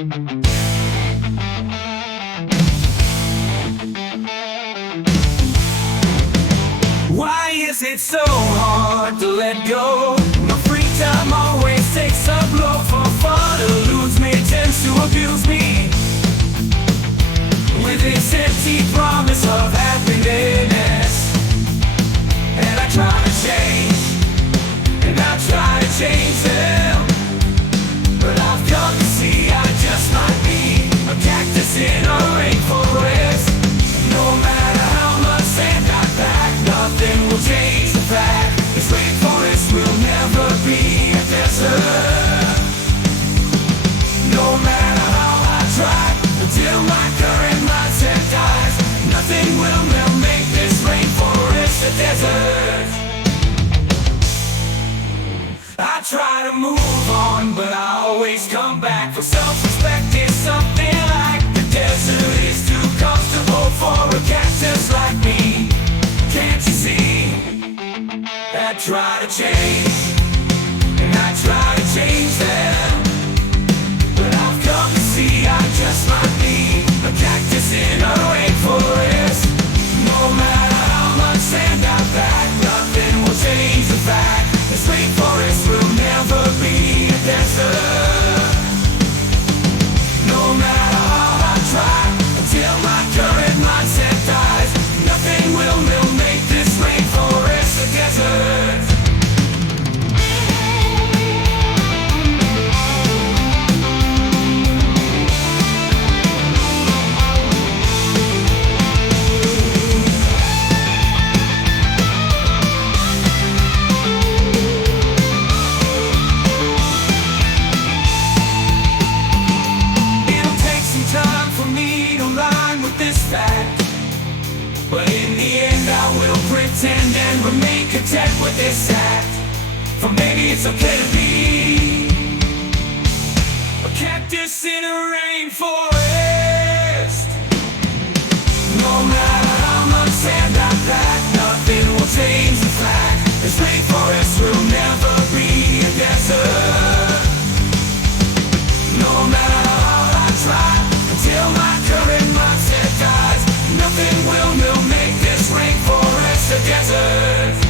Why is it so hard to let go? My free time always takes a blow. For fun to lose me, tends to abuse me with this empty promise of happiness. And I try to change, and I try to change them, but I've come to see I just might be a cactus in a rainforest. No matter how much sand I pack, nothing will change the fact this rainforest will never be a desert. No matter how I try, until my current mindset dies, nothing will make this rainforest a desert. I try to move on, but I always come back. For self-respect is something like the desert is too comfortable for a cactus like me. Can't you see? I try to change, and I try to change them, but I've come to see I just might be a cactus in a rainforest. No matter how much sand I pack, nothing will change the fact this rainforest will never be a desert. No matter how I try, until my current mindset dies, nothing will make this rainforest a desert. But in the end I will pretend and remain content with this act. For maybe it's okay to be a cactus in a rainforest. No matter how much sand I pack, nothing will change the fact this rainforest will never be a desert. No matter how I try, until my current mindset dies, nothing will make this rainforest a desert.